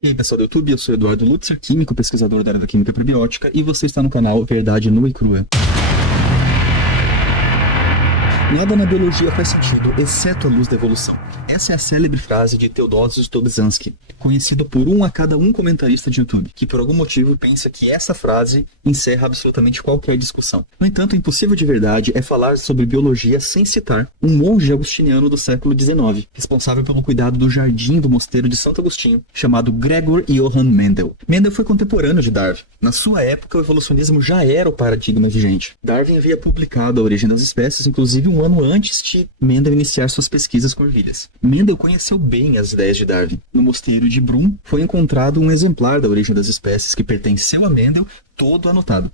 E aí, pessoal do YouTube, eu sou Eduardo Lutzer, químico, pesquisador da área da química probiótica, e você está no canal Verdade Nua e Crua. Nada na biologia faz sentido, exceto a luz da evolução. Essa é a célebre frase de Theodosius Dobzhansky, conhecido por um a cada um comentarista de YouTube, que por algum motivo pensa que essa frase encerra absolutamente qualquer discussão. No entanto, impossível de verdade é falar sobre biologia sem citar um monge agustiniano do século XIX, responsável pelo cuidado do jardim do mosteiro de Santo Agostinho, chamado Gregor Johann Mendel. Mendel foi contemporâneo de Darwin. Na sua época, o evolucionismo já era o paradigma vigente. Darwin havia publicado A Origem das Espécies, inclusive um ano antes de Mendel iniciar suas pesquisas com ervilhas. Mendel conheceu bem as ideias de Darwin. No mosteiro de Brum foi encontrado um exemplar da Origem das Espécies que pertenceu a Mendel, todo anotado.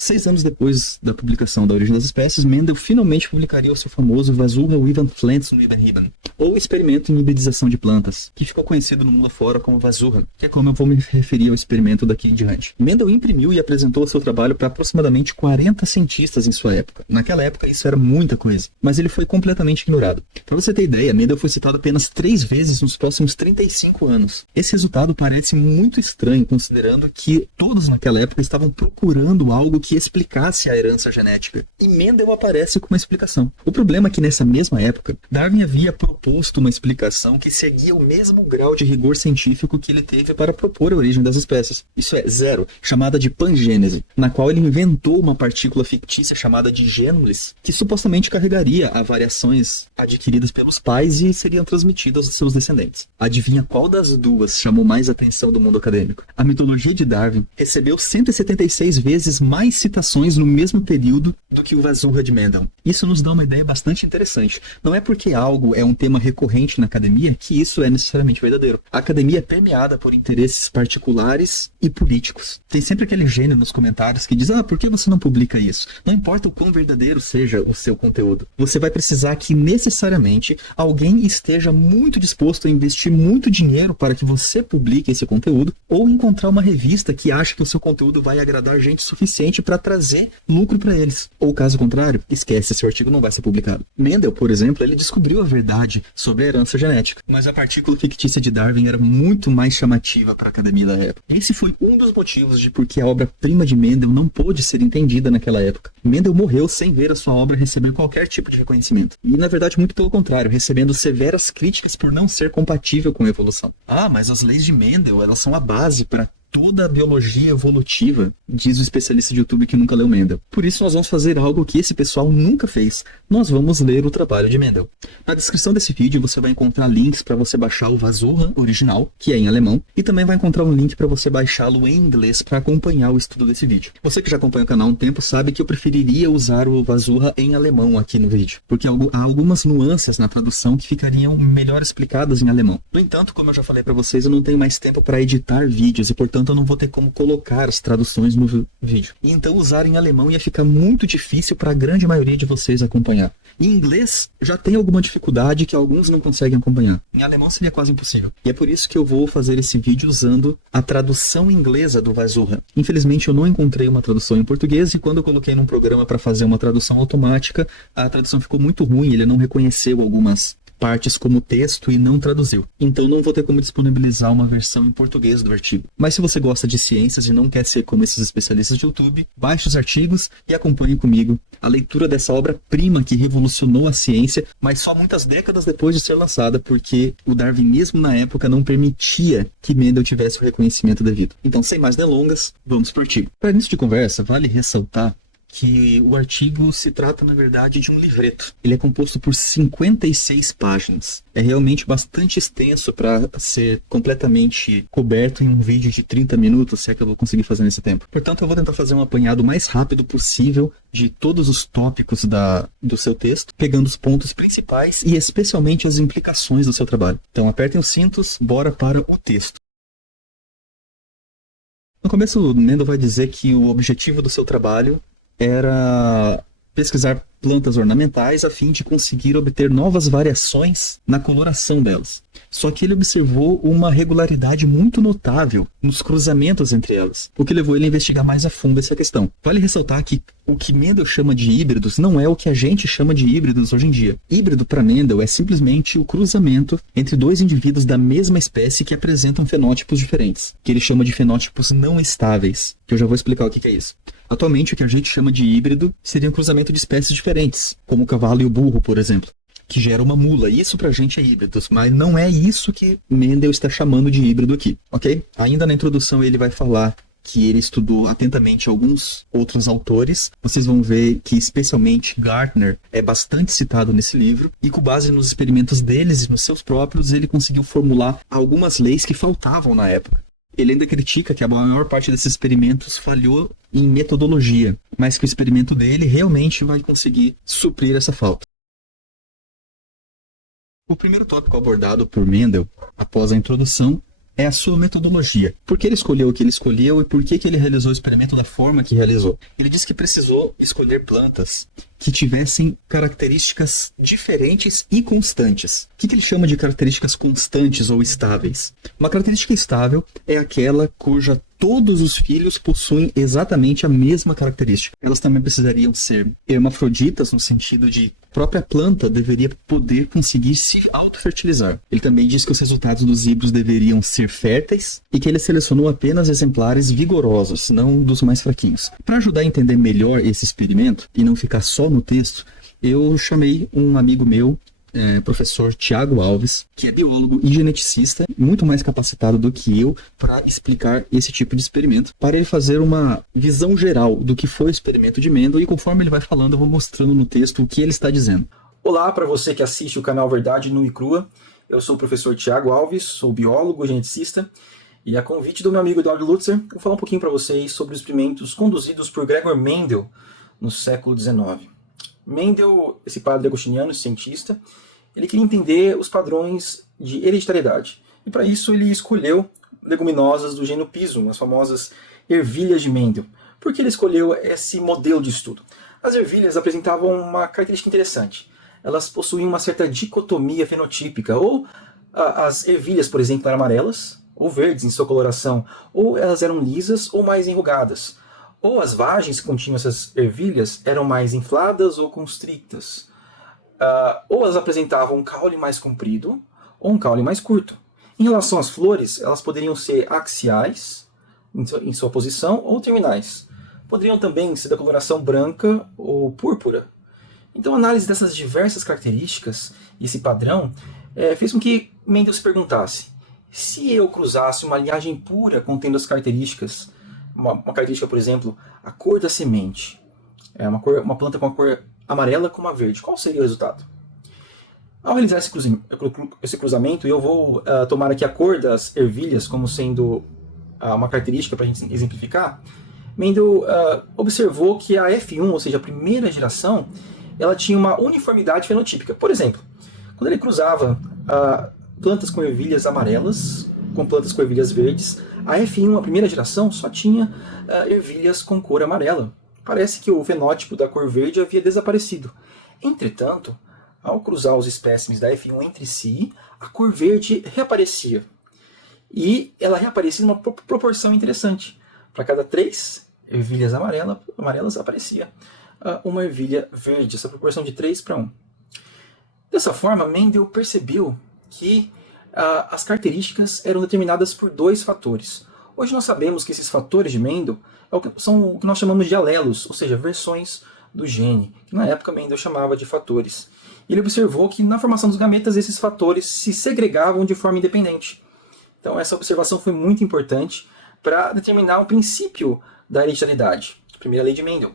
6 anos depois da publicação da Origem das Espécies, Mendel finalmente publicaria o seu famoso Versuche über Pflanzenüberleben, ou Experimento em Hibridização de Plantas, que ficou conhecido no mundo afora como Versuche, que é como eu vou me referir ao experimento daqui em diante. Mendel imprimiu e apresentou seu trabalho para aproximadamente 40 cientistas em sua época. Naquela época isso era muita coisa, mas ele foi completamente ignorado. Para você ter ideia, Mendel foi citado apenas 3 vezes nos próximos 35 anos. Esse resultado parece muito estranho, considerando que todos naquela época estavam procurando algo que explicasse a herança genética. E Mendel aparece com uma explicação. O problema é que nessa mesma época, Darwin havia proposto uma explicação que seguia o mesmo grau de rigor científico que ele teve para propor a origem das espécies. Isso é, zero, chamada de pangênese, na qual ele inventou uma partícula fictícia chamada de gênulis, que supostamente carregaria as variações adquiridas pelos pais e seriam transmitidas aos seus descendentes. Adivinha qual das duas chamou mais atenção do mundo acadêmico? A mitologia de Darwin recebeu 176 vezes mais citações no mesmo período do que o Versuche de Mendel. Isso nos dá uma ideia bastante interessante. Não é porque algo é um tema recorrente na academia que isso é necessariamente verdadeiro. A academia é permeada por interesses particulares e políticos. Tem sempre aquele gênio nos comentários que diz: por que você não publica isso? Não importa o quão verdadeiro seja o seu conteúdo. Você vai precisar que necessariamente alguém esteja muito disposto a investir muito dinheiro para que você publique esse conteúdo, ou encontrar uma revista que acha que o seu conteúdo vai agradar gente suficiente para trazer lucro para eles. Ou caso contrário, esquece, esse artigo não vai ser publicado. Mendel, por exemplo, ele descobriu a verdade sobre a herança genética, mas a partícula fictícia de Darwin era muito mais chamativa para a academia da época. Esse foi um dos motivos de por que a obra-prima de Mendel não pôde ser entendida naquela época. Mendel morreu sem ver a sua obra receber qualquer tipo de reconhecimento. E, na verdade, muito pelo contrário, recebendo severas críticas por não ser compatível com a evolução. Mas as leis de Mendel, elas são a base para toda a biologia evolutiva, diz o especialista de YouTube que nunca leu Mendel. Por isso nós vamos fazer algo que esse pessoal nunca fez. Nós vamos ler o trabalho de Mendel. Na descrição desse vídeo você vai encontrar links para você baixar o Versuche original, que é em alemão, e também vai encontrar um link para você baixá-lo em inglês para acompanhar o estudo desse vídeo. Você que já acompanha o canal há um tempo sabe que eu preferiria usar o Versuche em alemão aqui no vídeo, porque há algumas nuances na tradução que ficariam melhor explicadas em alemão. No entanto, como eu já falei para vocês, eu não tenho mais tempo para editar vídeos e, portanto, eu não vou ter como colocar as traduções no vídeo. E então usar em alemão ia ficar muito difícil para a grande maioria de vocês acompanhar. Em inglês já tem alguma dificuldade que alguns não conseguem acompanhar. Em alemão seria quase impossível. E é por isso que eu vou fazer esse vídeo usando a tradução inglesa do Versuche. Infelizmente eu não encontrei uma tradução em português e quando eu coloquei num programa para fazer uma tradução automática, a tradução ficou muito ruim, ele não reconheceu algumas partes como texto e não traduziu. Então não vou ter como disponibilizar uma versão em português do artigo. Mas se você gosta de ciências e não quer ser como esses especialistas de YouTube, baixe os artigos e acompanhe comigo a leitura dessa obra-prima que revolucionou a ciência, mas só muitas décadas depois de ser lançada, porque o darwinismo na época não permitia que Mendel tivesse o reconhecimento devido. Então, sem mais delongas, vamos para o artigo. Para início de conversa, vale ressaltar que o artigo se trata, na verdade, de um livreto. Ele é composto por 56 páginas. É realmente bastante extenso para ser completamente coberto em um vídeo de 30 minutos, se é que eu vou conseguir fazer nesse tempo. Portanto, eu vou tentar fazer um apanhado mais rápido possível de todos os tópicos do seu texto, pegando os pontos principais e especialmente as implicações do seu trabalho. Então, apertem os cintos, bora para o texto. No começo, Mendel vai dizer que o objetivo do seu trabalho era pesquisar plantas ornamentais a fim de conseguir obter novas variações na coloração delas. Só que ele observou uma regularidade muito notável nos cruzamentos entre elas, o que levou ele a investigar mais a fundo essa questão. Vale ressaltar que o que Mendel chama de híbridos não é o que a gente chama de híbridos hoje em dia. Híbrido para Mendel é simplesmente o cruzamento entre dois indivíduos da mesma espécie que apresentam fenótipos diferentes, que ele chama de fenótipos não estáveis, que eu já vou explicar o que é isso. Atualmente, o que a gente chama de híbrido seria um cruzamento de espécies diferentes, como o cavalo e o burro, por exemplo, que gera uma mula. Isso pra gente é híbridos, mas não é isso que Mendel está chamando de híbrido aqui, ok? Ainda na introdução ele vai falar que ele estudou atentamente alguns outros autores. Vocês vão ver que especialmente Gardner é bastante citado nesse livro, e com base nos experimentos deles e nos seus próprios, ele conseguiu formular algumas leis que faltavam na época. Ele ainda critica que a maior parte desses experimentos falhou em metodologia, mas que o experimento dele realmente vai conseguir suprir essa falta. O primeiro tópico abordado por Mendel, após a introdução, é a sua metodologia. Por que ele escolheu o que ele escolheu e por que ele realizou o experimento da forma que realizou? Ele disse que precisou escolher plantas que tivessem características diferentes e constantes. O que ele chama de características constantes ou estáveis? Uma característica estável é aquela cuja todos os filhos possuem exatamente a mesma característica. Elas também precisariam ser hermafroditas, no sentido de a própria planta deveria poder conseguir se autofertilizar. Ele também diz que os resultados dos híbridos deveriam ser férteis e que ele selecionou apenas exemplares vigorosos, não dos mais fraquinhos. Para ajudar a entender melhor esse experimento e não ficar só no texto, eu chamei um amigo meu, professor Tiago Alves, que é biólogo e geneticista, muito mais capacitado do que eu para explicar esse tipo de experimento, para ele fazer uma visão geral do que foi o experimento de Mendel, e conforme ele vai falando, eu vou mostrando no texto o que ele está dizendo. Olá para você que assiste o canal Verdade Nua e Crua. Eu sou o professor Tiago Alves, sou biólogo e geneticista, e a convite do meu amigo Eduardo Lutzer, vou falar um pouquinho para vocês sobre os experimentos conduzidos por Gregor Mendel no século XIX. Mendel, esse padre agostiniano, cientista, ele queria entender os padrões de hereditariedade. E para isso ele escolheu leguminosas do gênero Pisum, as famosas ervilhas de Mendel. Por que ele escolheu esse modelo de estudo? As ervilhas apresentavam uma característica interessante. Elas possuíam uma certa dicotomia fenotípica, ou as ervilhas, por exemplo, eram amarelas ou verdes em sua coloração, ou elas eram lisas ou mais enrugadas. Ou as vagens que continham essas ervilhas eram mais infladas ou constrictas. Ou elas apresentavam um caule mais comprido ou um caule mais curto. Em relação às flores, elas poderiam ser axiais em sua posição ou terminais. Poderiam também ser da coloração branca ou púrpura. Então a análise dessas diversas características e esse padrão fez com que Mendel se perguntasse: se eu cruzasse uma linhagem pura contendo as características, uma característica, por exemplo, a cor da semente, uma planta com a cor amarela com uma verde, qual seria o resultado? Ao realizar esse cruzamento, eu vou tomar aqui a cor das ervilhas como sendo uma característica para a gente exemplificar. Mendel observou que a F1, ou seja, a primeira geração, ela tinha uma uniformidade fenotípica. Por exemplo, quando ele cruzava plantas com ervilhas amarelas com plantas com ervilhas verdes, a F1, a primeira geração, só tinha ervilhas com cor amarela. Parece que o fenótipo da cor verde havia desaparecido. Entretanto, ao cruzar os espécimes da F1 entre si, a cor verde reaparecia. E ela reaparecia numa proporção interessante. Para cada 3 ervilhas amarelas aparecia uma ervilha verde, essa proporção de 3 para 1. Dessa forma, Mendel percebeu que as características eram determinadas por 2 fatores. Hoje nós sabemos que esses fatores de Mendel são o que nós chamamos de alelos, ou seja, versões do gene, que na época Mendel chamava de fatores. Ele observou que na formação dos gametas esses fatores se segregavam de forma independente. Então essa observação foi muito importante para determinar o princípio da hereditariedade, a primeira lei de Mendel.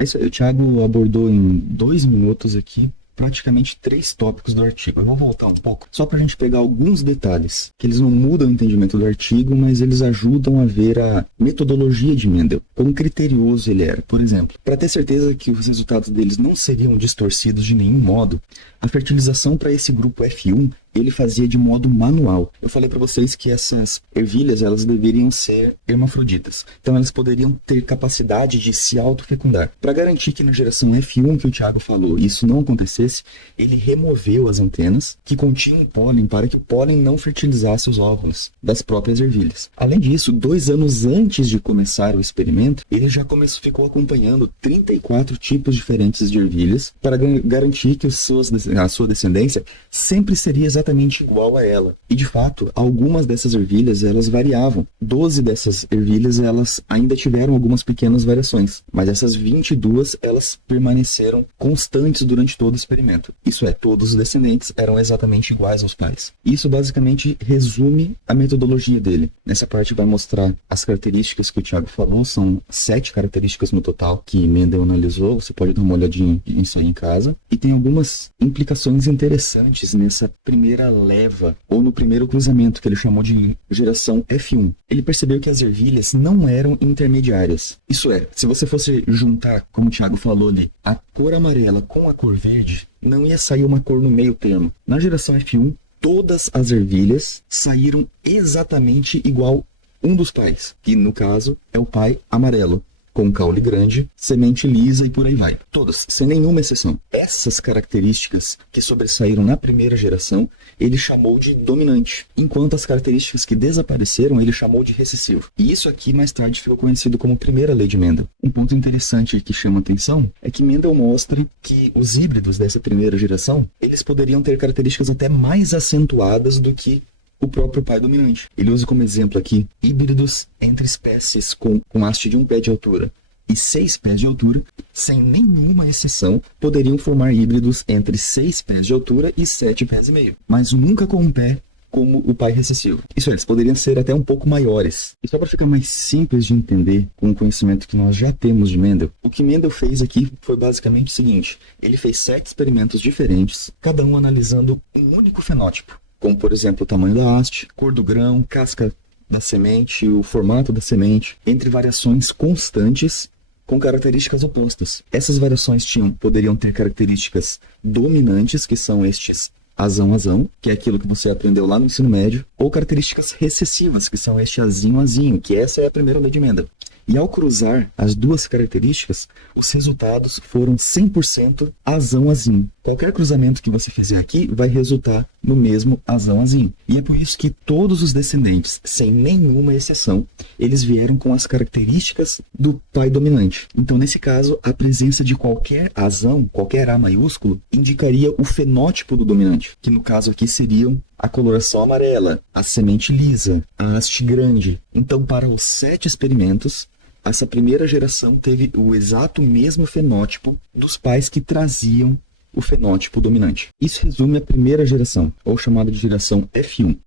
Isso aí, o Thiago abordou em 2 minutos aqui praticamente 3 tópicos do artigo. Eu vou voltar um pouco, só para a gente pegar alguns detalhes, que eles não mudam o entendimento do artigo, mas eles ajudam a ver a metodologia de Mendel, quão criterioso ele era. Por exemplo, para ter certeza que os resultados deles não seriam distorcidos de nenhum modo, a fertilização para esse grupo F1 ele fazia de modo manual. Eu falei para vocês que essas ervilhas, elas deveriam ser hermafroditas. Então elas poderiam ter capacidade de se autofecundar. Para garantir que na geração F1 que o Thiago falou, isso não acontecesse, ele removeu as antenas que continham pólen para que o pólen não fertilizasse os óvulos das próprias ervilhas. Além disso, 2 anos antes de começar o experimento, ele já ficou acompanhando 34 tipos diferentes de ervilhas para garantir que a sua descendência sempre seria exatamente igual a ela. E de fato, algumas dessas ervilhas elas variavam. 12 dessas ervilhas elas ainda tiveram algumas pequenas variações, mas essas 22 elas permaneceram constantes durante todo o experimento. Isso é, todos os descendentes eram exatamente iguais aos pais. Isso basicamente resume a metodologia dele. Nessa parte vai mostrar as características que o Thiago falou, são 7 características no total que Mendel analisou, você pode dar uma olhadinha nisso aí em casa. E tem algumas implicações interessantes nessa primeira leva, ou no primeiro cruzamento, que ele chamou de geração F1. Ele percebeu que as ervilhas não eram intermediárias. Isso é, se você fosse juntar, como o Thiago falou ali, a cor amarela com a cor verde, não ia sair uma cor no meio termo. Na geração F1, todas as ervilhas saíram exatamente igual um dos pais, que no caso é o pai amarelo, com caule grande, semente lisa e por aí vai. Todas, sem nenhuma exceção. Essas características que sobressaíram na primeira geração, ele chamou de dominante, enquanto as características que desapareceram, ele chamou de recessivo. E isso aqui mais tarde ficou conhecido como primeira lei de Mendel. Um ponto interessante que chama atenção é que Mendel mostra que os híbridos dessa primeira geração, eles poderiam ter características até mais acentuadas do que o próprio pai dominante. Ele usa como exemplo aqui híbridos entre espécies com haste de 1 pé de altura e 6 pés de altura, sem nenhuma exceção, poderiam formar híbridos entre 6 pés de altura e 7 pés e meio, mas nunca com um pé como o pai recessivo. Isso é, eles poderiam ser até um pouco maiores. E só para ficar mais simples de entender, com o conhecimento que nós já temos de Mendel, o que Mendel fez aqui foi basicamente o seguinte: ele fez 7 experimentos diferentes, cada um analisando um único fenótipo, como, por exemplo, o tamanho da haste, cor do grão, casca da semente, o formato da semente, entre variações constantes com características opostas. Essas variações poderiam ter características dominantes, que são estes azão-azão, que é aquilo que você aprendeu lá no ensino médio, ou características recessivas, que são este azinho-azinho, que essa é a primeira lei de Mendel. E ao cruzar as duas características, os resultados foram 100% azão-azinho. Qualquer cruzamento que você fizer aqui vai resultar no mesmo azão-azinho. E é por isso que todos os descendentes, sem nenhuma exceção, eles vieram com as características do pai dominante. Então, nesse caso, a presença de qualquer azão, qualquer A maiúsculo, indicaria o fenótipo do dominante, que no caso aqui seriam a coloração amarela, a semente lisa, a haste grande. Então, para os 7 experimentos, essa primeira geração teve o exato mesmo fenótipo dos pais que traziam o fenótipo dominante. Isso resume a primeira geração, ou chamada de geração F1.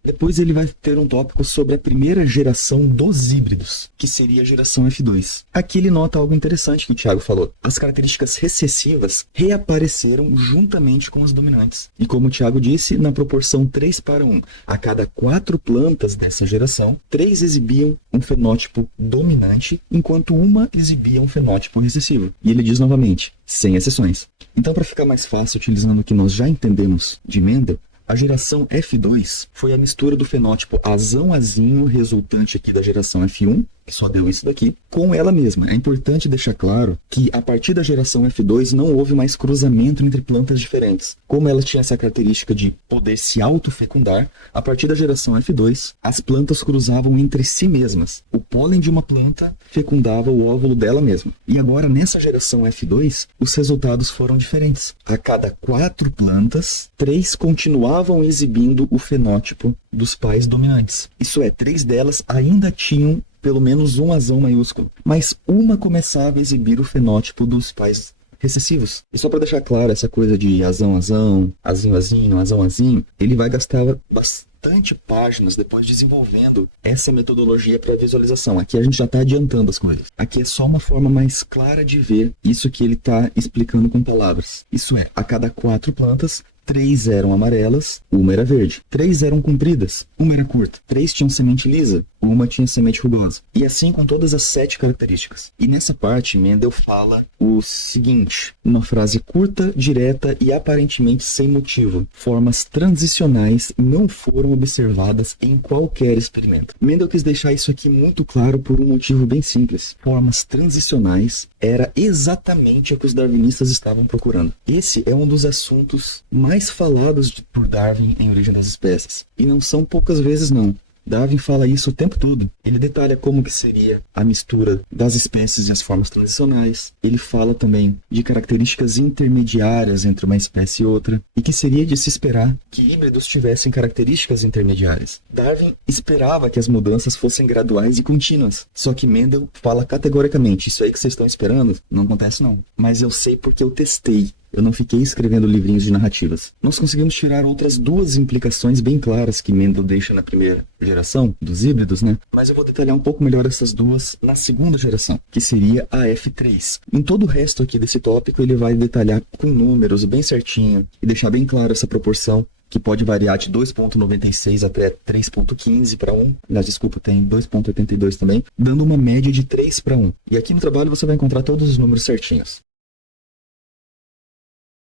Depois ele vai ter um tópico sobre a primeira geração dos híbridos, que seria a geração F2. Aqui ele nota algo interessante que o Thiago falou. As características recessivas reapareceram juntamente com as dominantes. E como o Thiago disse, na proporção 3:1. A cada 4 plantas dessa geração, 3 exibiam um fenótipo dominante, enquanto uma exibia um fenótipo recessivo. E ele diz novamente, sem exceções. Então, para ficar mais fácil, utilizando o que nós já entendemos de Mendel, a geração F2 foi a mistura do fenótipo azão-azinho resultante aqui da geração F1, que só deu isso daqui, com ela mesma. É importante deixar claro que a partir da geração F2 não houve mais cruzamento entre plantas diferentes. Como ela tinha essa característica de poder se autofecundar, a partir da geração F2, as plantas cruzavam entre si mesmas. O pólen de uma planta fecundava o óvulo dela mesma. E agora, nessa geração F2, os resultados foram diferentes. A cada 4 plantas, 3 continuavam exibindo o fenótipo dos pais dominantes. Isso é, 3 delas ainda tinham pelo menos um azão maiúsculo, mas uma começava a exibir o fenótipo dos pais recessivos. E só para deixar claro essa coisa de azão-azão, azinho-azinho, azão-azinho, ele vai gastar bastante páginas depois desenvolvendo essa metodologia para visualização. Aqui a gente já está adiantando as coisas. Aqui é só uma forma mais clara de ver isso que ele está explicando com palavras. Isso é, a cada 4 plantas, 3 eram amarelas, uma era verde. 3 eram compridas, uma era curta. 3 tinham semente lisa, uma tinha semente rugosa. E assim com todas as 7 características. E nessa parte, Mendel fala o seguinte, uma frase curta, direta e aparentemente sem motivo. Formas transicionais não foram observadas em qualquer experimento. Mendel quis deixar isso aqui muito claro por um motivo bem simples. Formas transicionais era exatamente o que os darwinistas estavam procurando. Esse é um dos assuntos mais falados por Darwin em Origem das Espécies. E não são poucas vezes, não. Darwin fala isso o tempo todo. Ele detalha como que seria a mistura das espécies e as formas transicionais. Ele fala também de características intermediárias entre uma espécie e outra, e que seria de se esperar que híbridos tivessem características intermediárias. Darwin esperava que as mudanças fossem graduais e contínuas. Só que Mendel fala categoricamente, isso aí que vocês estão esperando, não acontece não. Mas eu sei porque eu testei. Eu não fiquei escrevendo livrinhos de narrativas. Nós conseguimos tirar outras 2 implicações bem claras que Mendel deixa na primeira geração, dos híbridos, né? Mas eu vou detalhar um pouco melhor essas 2 na segunda geração, que seria a F3. Em todo o resto aqui desse tópico, ele vai detalhar com números bem certinho e deixar bem claro essa proporção, que pode variar de 2,96 até 3,15 para 1. Aliás, desculpa, tem 2,82 também, dando uma média de 3 para 1. E aqui no trabalho você vai encontrar todos os números certinhos.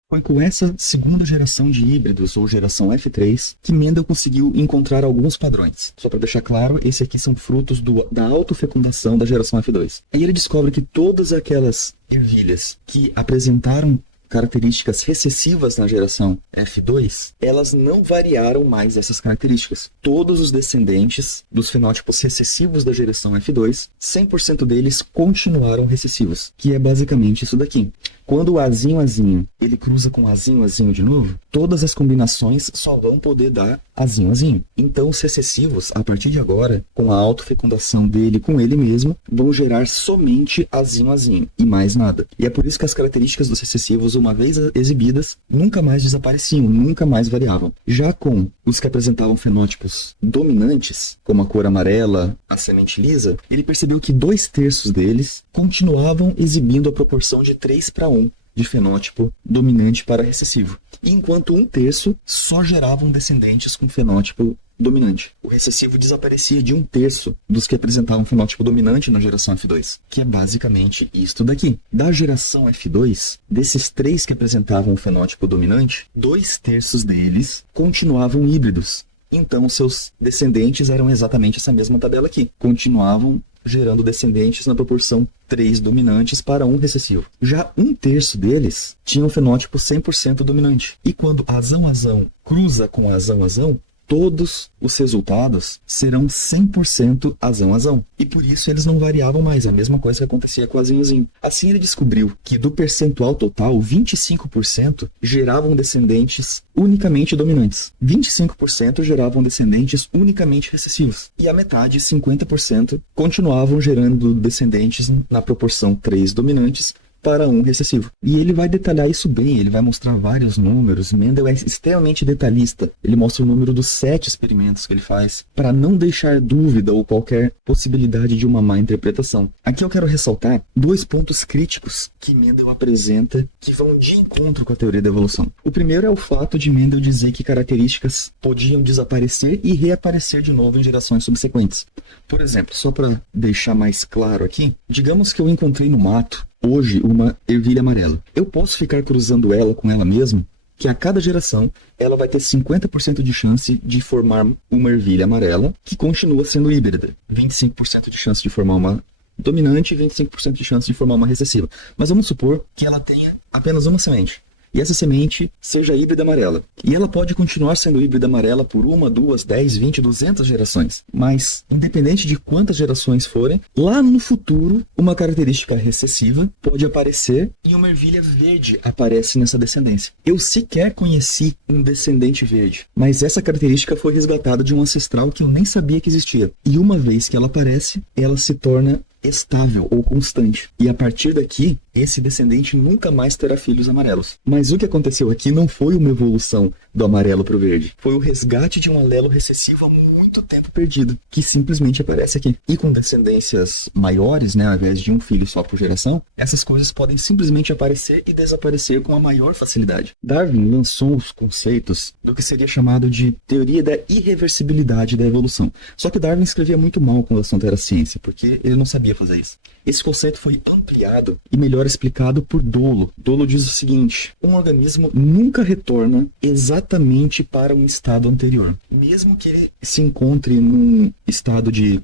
Foi com essa segunda geração de híbridos, ou geração F3, que Mendel conseguiu encontrar alguns padrões. Só para deixar claro, esses aqui são frutos da autofecundação da geração F2. Aí ele descobre que todas aquelas ervilhas que apresentaram características recessivas na geração F2, elas não variaram mais essas características. Todos os descendentes dos fenótipos recessivos da geração F2, 100% deles continuaram recessivos, que é basicamente isso daqui. Quando o azinho ele cruza com azinho de novo, todas as combinações só vão poder dar azinho. Então os recessivos, a partir de agora, com a autofecundação dele com ele mesmo, vão gerar somente azinho e mais nada. E é por isso que as características dos recessivos, uma vez exibidas, nunca mais desapareciam, nunca mais variavam. Já com os que apresentavam fenótipos dominantes, como a cor amarela, a semente lisa, ele percebeu que 2/3 deles continuavam exibindo a proporção de 3 para 1 de fenótipo dominante para recessivo, enquanto 1/3 só geravam descendentes com fenótipo dominante. O recessivo desaparecia de 1/3 dos que apresentavam fenótipo dominante na geração F2, que é basicamente isto daqui. Da geração F2, desses 3 que apresentavam o fenótipo dominante, 2/3 deles continuavam híbridos. Então, seus descendentes eram exatamente essa mesma tabela aqui. Continuavam gerando descendentes na proporção 3 dominantes para 1 recessivo. Já 1/3 deles tinham fenótipo 100% dominante. E quando azão cruza com azão, todos os resultados serão 100% azão. E por isso eles não variavam mais, a mesma coisa que acontecia com o azinhozinho. Assim ele descobriu que do percentual total, 25% geravam descendentes unicamente dominantes. 25% geravam descendentes unicamente recessivos. E a metade, 50%, continuavam gerando descendentes na proporção 3 dominantes para 1 recessivo. E ele vai detalhar isso bem, ele vai mostrar vários números. Mendel é extremamente detalhista. Ele mostra o número dos 7 experimentos que ele faz, para não deixar dúvida ou qualquer possibilidade de uma má interpretação. Aqui eu quero ressaltar 2 pontos críticos que Mendel apresenta que vão de encontro com a teoria da evolução. O primeiro é o fato de Mendel dizer que características podiam desaparecer e reaparecer de novo em gerações subsequentes. Por exemplo, só para deixar mais claro aqui, digamos que eu encontrei no mato hoje uma ervilha amarela. Eu posso ficar cruzando ela com ela mesma, que a cada geração ela vai ter 50% de chance de formar uma ervilha amarela que continua sendo híbrida. 25% de chance de formar uma dominante e 25% de chance de formar uma recessiva. Mas vamos supor que ela tenha apenas uma semente. E essa semente seja híbrida amarela. E ela pode continuar sendo híbrida amarela por 1, 2, 10, 20, 200 gerações. Mas, independente de quantas gerações forem, lá no futuro, uma característica recessiva pode aparecer e uma ervilha verde aparece nessa descendência. Eu sequer conheci um descendente verde, mas essa característica foi resgatada de um ancestral que eu nem sabia que existia. E uma vez que ela aparece, ela se torna estável ou constante. E a partir daqui, esse descendente nunca mais terá filhos amarelos. Mas o que aconteceu aqui não foi uma evolução do amarelo para o verde. Foi o resgate de um alelo recessivo há muito muito tempo perdido, que simplesmente aparece aqui. E com descendências maiores, né, ao invés de um filho só por geração, essas coisas podem simplesmente aparecer e desaparecer com a maior facilidade. Darwin lançou os conceitos do que seria chamado de teoria da irreversibilidade da evolução. Só que Darwin escrevia muito mal com o assunto era ciência, porque ele não sabia fazer isso. Esse conceito foi ampliado e melhor explicado por Dolo. Dolo diz o seguinte: um organismo nunca retorna exatamente para um estado anterior. Mesmo que ele se encontre num estado de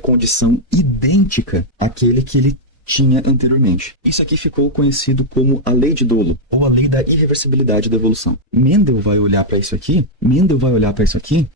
condição idêntica àquele que ele tinha anteriormente. Isso aqui ficou conhecido como a lei de Dolo, ou a lei da irreversibilidade da evolução. Mendel vai olhar para isso aqui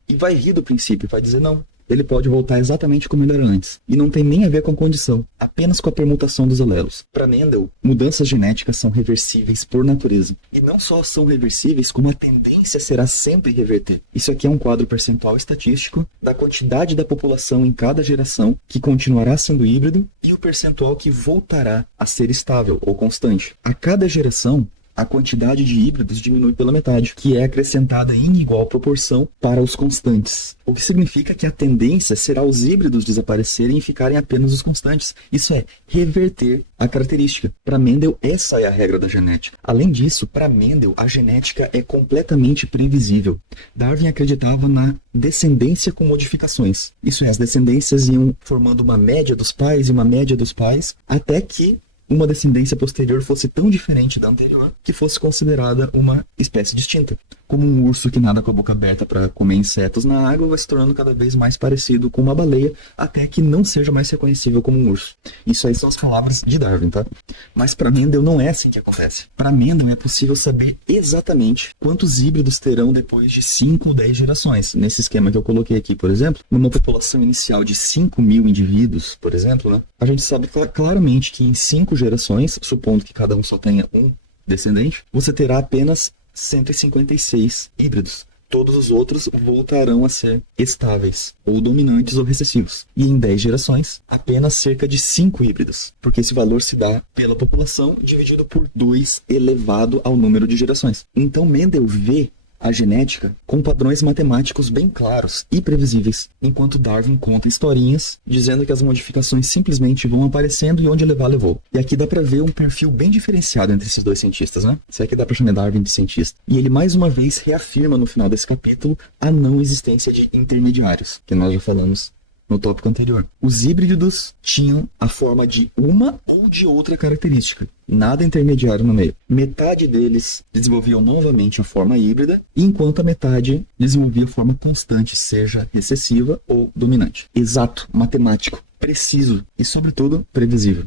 e vai rir do princípio, vai dizer não. Ele pode voltar exatamente como ele era antes. E não tem nem a ver com a condição, apenas com a permutação dos alelos. Para Mendel, mudanças genéticas são reversíveis por natureza. E não só são reversíveis, como a tendência será sempre reverter. Isso aqui é um quadro percentual estatístico da quantidade da população em cada geração que continuará sendo híbrido e o percentual que voltará a ser estável ou constante. A cada geração, a quantidade de híbridos diminui pela metade, que é acrescentada em igual proporção para os constantes. O que significa que a tendência será os híbridos desaparecerem e ficarem apenas os constantes. Isso é, reverter a característica. Para Mendel, essa é a regra da genética. Além disso, para Mendel, a genética é completamente previsível. Darwin acreditava na descendência com modificações. Isso é, as descendências iam formando uma média dos pais e uma média dos pais, até que uma descendência posterior fosse tão diferente da anterior que fosse considerada uma espécie distinta. Como um urso que nada com a boca aberta para comer insetos na água vai se tornando cada vez mais parecido com uma baleia, até que não seja mais reconhecível como um urso. Isso aí são as palavras de Darwin, tá? Mas para Mendel não é assim que acontece. Para Mendel é possível saber exatamente quantos híbridos terão depois de 5 ou 10 gerações. Nesse esquema que eu coloquei aqui, por exemplo, numa população inicial de 5.000 indivíduos, por exemplo, né? A gente sabe claramente que em 5 gerações, supondo que cada um só tenha um descendente, você terá apenas 156 híbridos. Todos os outros voltarão a ser estáveis, ou dominantes ou recessivos. E em 10 gerações, apenas cerca de 5 híbridos, porque esse valor se dá pela população dividido por 2 elevado ao número de gerações. Então Mendel vê a genética com padrões matemáticos bem claros e previsíveis, enquanto Darwin conta historinhas dizendo que as modificações simplesmente vão aparecendo e onde levar, levou. E aqui dá para ver um perfil bem diferenciado entre esses dois cientistas, né? Se é que dá para chamar Darwin de cientista. E ele mais uma vez reafirma no final desse capítulo a não existência de intermediários, que nós já falamos no tópico anterior. Os híbridos tinham a forma de uma ou de outra característica, nada intermediário no meio. Metade deles desenvolviam novamente a forma híbrida, enquanto a metade desenvolvia a forma constante, seja recessiva ou dominante. Exato, matemático, preciso e, sobretudo, previsível.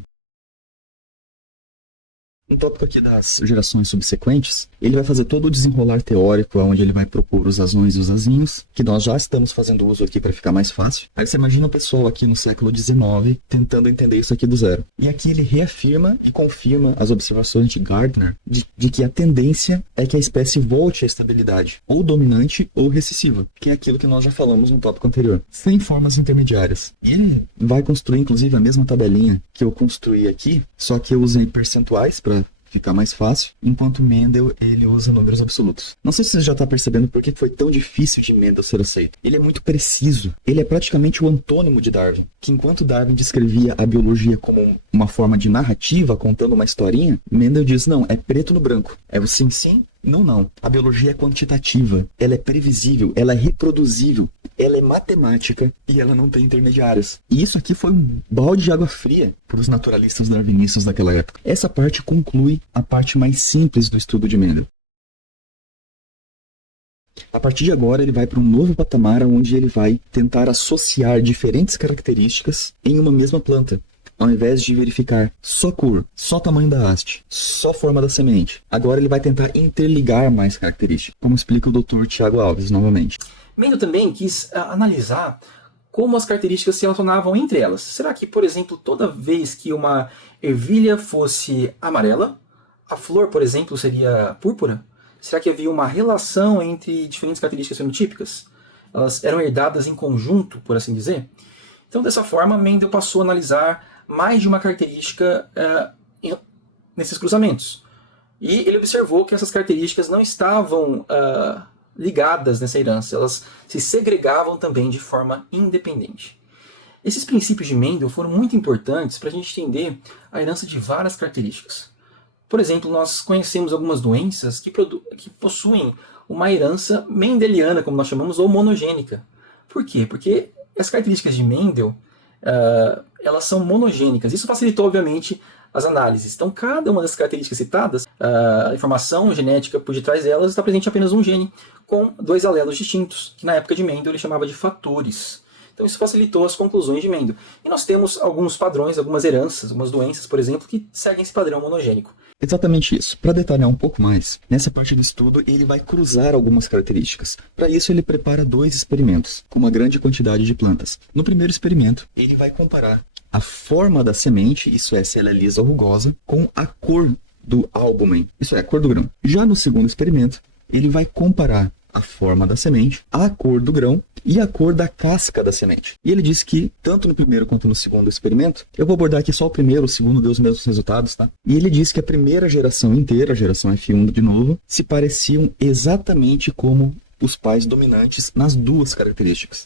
No tópico aqui das gerações subsequentes, ele vai fazer todo o desenrolar teórico, onde ele vai propor os azuis e os azinhos, que nós já estamos fazendo uso aqui para ficar mais fácil. Aí você imagina o pessoal aqui no século XIX tentando entender isso aqui do zero. E aqui ele reafirma e confirma as observações de Gardner de que a tendência é que a espécie volte à estabilidade, ou dominante ou recessiva, que é aquilo que nós já falamos no tópico anterior, sem formas intermediárias. E ele vai construir, inclusive, a mesma tabelinha que eu construí aqui, só que eu usei percentuais para ficar mais fácil, enquanto Mendel ele usa números absolutos. Não sei se você já está percebendo por que foi tão difícil de Mendel ser aceito. Ele é muito preciso. Ele é praticamente o antônimo de Darwin, que enquanto Darwin descrevia a biologia como uma forma de narrativa, contando uma historinha, Mendel diz, não, é preto no branco. É o sim, sim, não, não. A biologia é quantitativa, ela é previsível, ela é reproduzível, ela é matemática e ela não tem intermediários. E isso aqui foi um balde de água fria para os naturalistas darwinistas daquela época. Essa parte conclui a parte mais simples do estudo de Mendel. A partir de agora, ele vai para um novo patamar onde ele vai tentar associar diferentes características em uma mesma planta. Ao invés de verificar só cor, só tamanho da haste, só forma da semente, agora ele vai tentar interligar mais características, como explica o Dr. Tiago Alves novamente. Mendel também quis analisar como as características se relacionavam entre elas. Será que, por exemplo, toda vez que uma ervilha fosse amarela, a flor, por exemplo, seria púrpura? Será que havia uma relação entre diferentes características fenotípicas? Elas eram herdadas em conjunto, por assim dizer? Então, dessa forma, Mendel passou a analisar mais de uma característica nesses cruzamentos. E ele observou que essas características não estavam ligadas nessa herança, elas se segregavam também de forma independente. Esses princípios de Mendel foram muito importantes para a gente entender a herança de várias características. Por exemplo, nós conhecemos algumas doenças que possuem uma herança mendeliana, como nós chamamos, ou monogênica. Por quê? Porque as características de Mendel, elas são monogênicas. Isso facilitou, obviamente, as análises. Então, cada uma das características citadas, a informação genética por detrás delas está presente em apenas um gene, com 2 alelos distintos, que na época de Mendel ele chamava de fatores. Então isso facilitou as conclusões de Mendel. E nós temos alguns padrões, algumas heranças, algumas doenças, por exemplo, que seguem esse padrão monogênico. Exatamente isso. Para detalhar um pouco mais, nessa parte do estudo ele vai cruzar algumas características. Para isso ele prepara 2 experimentos, com uma grande quantidade de plantas. No primeiro experimento, ele vai comparar a forma da semente, isso é, se ela é lisa ou rugosa, com a cor do álbumen, isso é, a cor do grão. Já no segundo experimento, ele vai comparar a forma da semente, a cor do grão e a cor da casca da semente. E ele diz que, tanto no primeiro quanto no segundo experimento, eu vou abordar aqui só o primeiro, o segundo deu os mesmos resultados, tá? E ele diz que a primeira geração inteira, a geração F1 de novo, se pareciam exatamente como os pais dominantes nas 2 características.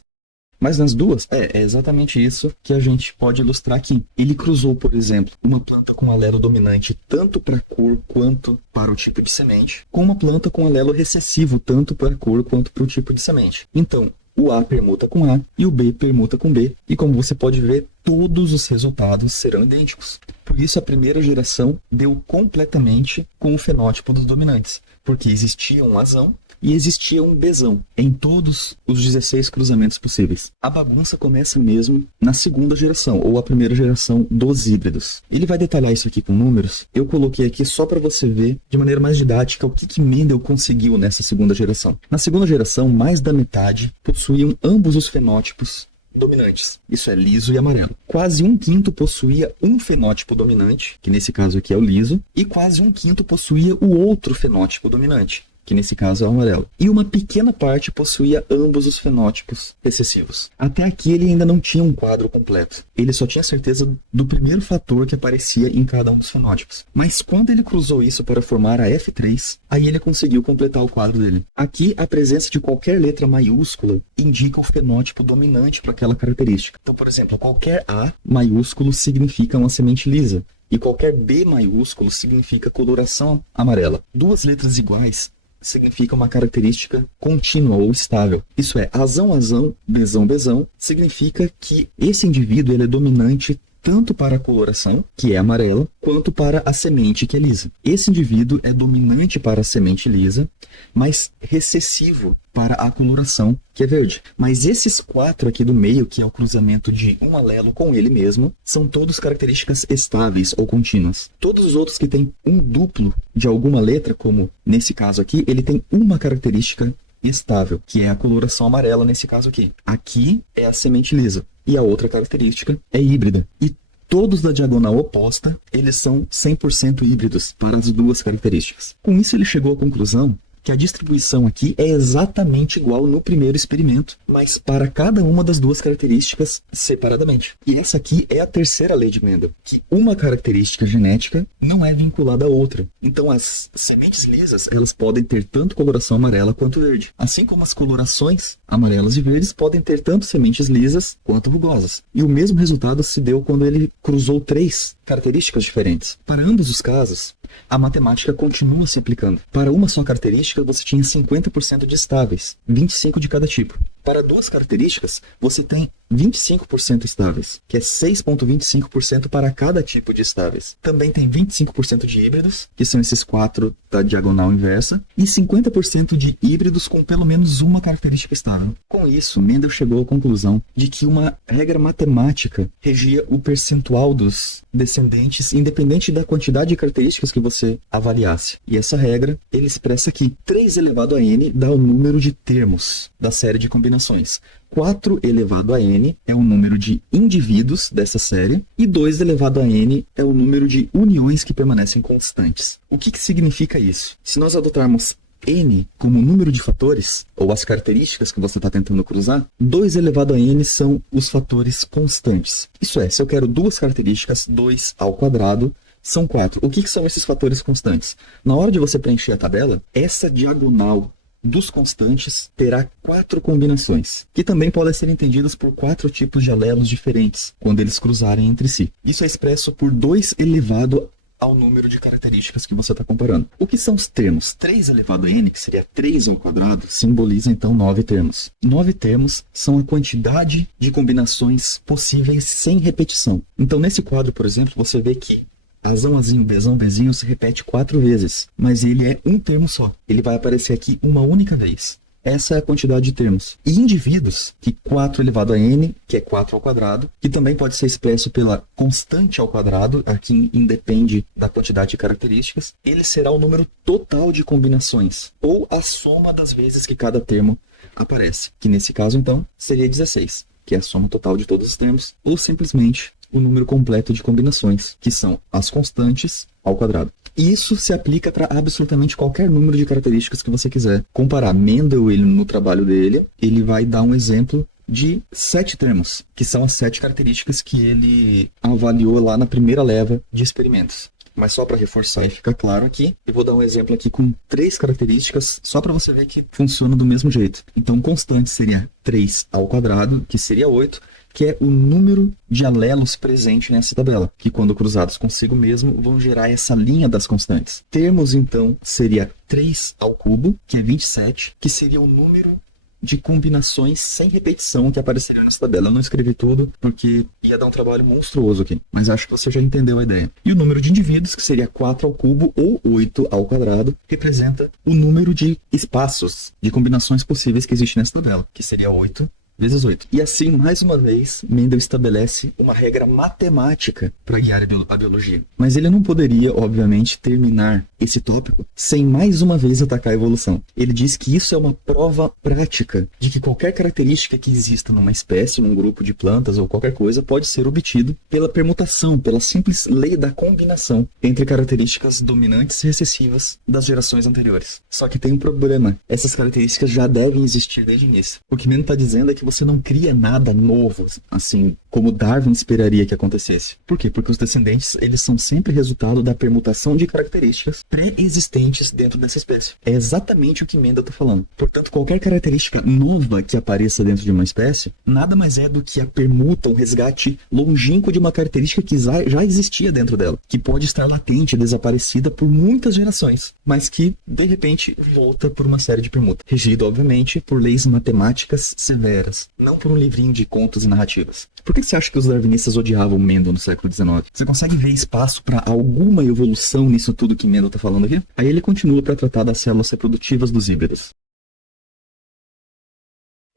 Mas nas 2, é exatamente isso que a gente pode ilustrar aqui. Ele cruzou, por exemplo, uma planta com alelo dominante tanto para a cor quanto para o tipo de semente, com uma planta com alelo recessivo tanto para a cor quanto para o tipo de semente. Então, o A permuta com A e o B permuta com B. E como você pode ver, todos os resultados serão idênticos. Por isso, a primeira geração deu completamente com o fenótipo dos dominantes, porque existia um Azão e existia um Bzão em todos os 16 cruzamentos possíveis. A bagunça começa mesmo na segunda geração, ou a primeira geração dos híbridos. Ele vai detalhar isso aqui com números. Eu coloquei aqui só para você ver, de maneira mais didática, o que Mendel conseguiu nessa segunda geração. Na segunda geração, mais da metade possuíam ambos os fenótipos dominantes. Isso é, liso e amarelo. Quase 1/5 possuía um fenótipo dominante, que nesse caso aqui é o liso, e quase 1/5 possuía o outro fenótipo dominante, que nesse caso é o amarelo. E uma pequena parte possuía ambos os fenótipos recessivos. Até aqui ele ainda não tinha um quadro completo. Ele só tinha certeza do primeiro fator que aparecia em cada um dos fenótipos. Mas quando ele cruzou isso para formar a F3, aí ele conseguiu completar o quadro dele. Aqui, a presença de qualquer letra maiúscula indica o fenótipo dominante para aquela característica. Então, por exemplo, qualquer A maiúsculo significa uma semente lisa. E qualquer B maiúsculo significa coloração amarela. 2 letras iguais significa uma característica contínua ou estável. Isso é, azão, azão, bezão, bezão, significa que esse indivíduo ele é dominante tanto para a coloração, que é amarela, quanto para a semente, que é lisa. Esse indivíduo é dominante para a semente lisa, mas recessivo para a coloração, que é verde. Mas esses 4 aqui do meio, que é o cruzamento de um alelo com ele mesmo, são todos características estáveis ou contínuas. Todos os outros que têm um duplo de alguma letra, como nesse caso aqui, ele tem uma característica estável, que é a coloração amarela nesse caso aqui. Aqui é a semente lisa. E a outra característica é híbrida. E todos da diagonal oposta, eles são 100% híbridos para as 2 características. Com isso, ele chegou à conclusão que a distribuição aqui é exatamente igual no primeiro experimento, mas para cada uma das 2 características separadamente. E essa aqui é a terceira lei de Mendel, que uma característica genética não é vinculada à outra. Então as sementes lisas, elas podem ter tanto coloração amarela quanto verde. Assim como as colorações amarelas e verdes podem ter tanto sementes lisas quanto rugosas. E o mesmo resultado se deu quando ele cruzou 3 características diferentes. Para ambos os casos, a matemática continua se aplicando. Para uma só característica, você tinha 50% de estáveis, 25% de cada tipo. Para 2 características, você tem 25% estáveis, que é 6,25% para cada tipo de estáveis. Também tem 25% de híbridos, que são esses 4 da diagonal inversa, e 50% de híbridos com pelo menos uma característica estável. Com isso, Mendel chegou à conclusão de que uma regra matemática regia o percentual dos descendentes, independente da quantidade de características que você avaliasse. E essa regra, ele expressa aqui. 3 elevado a n dá o número de termos da série de combinações. 4 elevado a n é o número de indivíduos dessa série, e 2 elevado a n é o número de uniões que permanecem constantes. O que significa isso? Se nós adotarmos n como número de fatores, ou as características que você está tentando cruzar, 2 elevado a n são os fatores constantes. Isso é, se eu quero 2 características, 2 ao quadrado, são 4. O que são esses fatores constantes? Na hora de você preencher a tabela, essa diagonal dos constantes terá 4 combinações, que também podem ser entendidas por 4 tipos de alelos diferentes, quando eles cruzarem entre si. Isso é expresso por 2 elevado ao número de características que você está comparando. O que são os termos? 3 elevado a n, que seria 3 ao quadrado, simboliza então 9 termos. 9 termos são a quantidade de combinações possíveis sem repetição. Então, nesse quadro, por exemplo, você vê que Azão, Azinho, Bezão, Bezinho se repete 4 vezes, mas ele é um termo só. Ele vai aparecer aqui uma única vez. Essa é a quantidade de termos. E indivíduos, que 4 elevado a n, que é 4 ao quadrado, que também pode ser expresso pela constante ao quadrado, aqui independe da quantidade de características, ele será o número total de combinações, ou a soma das vezes que cada termo aparece, que nesse caso, então, seria 16, que é a soma total de todos os termos, ou simplesmente o número completo de combinações, que são as constantes ao quadrado. Isso se aplica para absolutamente qualquer número de características que você quiser comparar. Mendel, ele, no trabalho dele, ele vai dar um exemplo de 7 termos, que são as 7 características que ele avaliou lá na primeira leva de experimentos. Mas só para reforçar e ficar claro aqui, eu vou dar um exemplo aqui com 3 características, só para você ver que funciona do mesmo jeito. Então, constante seria 3 ao quadrado, que seria 8, que é o número de alelos presente nessa tabela, que quando cruzados consigo mesmo vão gerar essa linha das constantes. Termos, então, seria 3 ao cubo, que é 27, que seria o número de combinações sem repetição que apareceriam nessa tabela. Eu não escrevi tudo porque ia dar um trabalho monstruoso aqui, mas acho que você já entendeu a ideia. E o número de indivíduos, que seria 4 ao cubo ou 8 ao quadrado, representa o número de espaços de combinações possíveis que existe nessa tabela, que seria 8 vezes 8. E assim, mais uma vez, Mendel estabelece uma regra matemática para guiar a biologia. Mas ele não poderia, obviamente, terminar esse tópico sem mais uma vez atacar a evolução. Ele diz que isso é uma prova prática de que qualquer característica que exista numa espécie, num grupo de plantas ou qualquer coisa, pode ser obtido pela permutação, pela simples lei da combinação entre características dominantes e recessivas das gerações anteriores. Só que tem um problema. Essas características já devem existir desde o início. O que Mendel está dizendo é que você não cria nada novo, assim, como Darwin esperaria que acontecesse. Por quê? Porque os descendentes, eles são sempre resultado da permutação de características pré-existentes dentro dessa espécie. É exatamente o que Mendel está falando. Portanto, qualquer característica nova que apareça dentro de uma espécie, nada mais é do que a permuta, o resgate longínquo de uma característica que já existia dentro dela, que pode estar latente, desaparecida por muitas gerações, mas que, de repente, volta por uma série de permutas. Regido, obviamente, por leis matemáticas severas, não por um livrinho de contos e narrativas. Por que você acha que os darwinistas odiavam Mendel no século XIX? Você consegue ver espaço para alguma evolução nisso tudo que Mendel está falando aqui? Aí ele continua para tratar das células reprodutivas dos híbridos.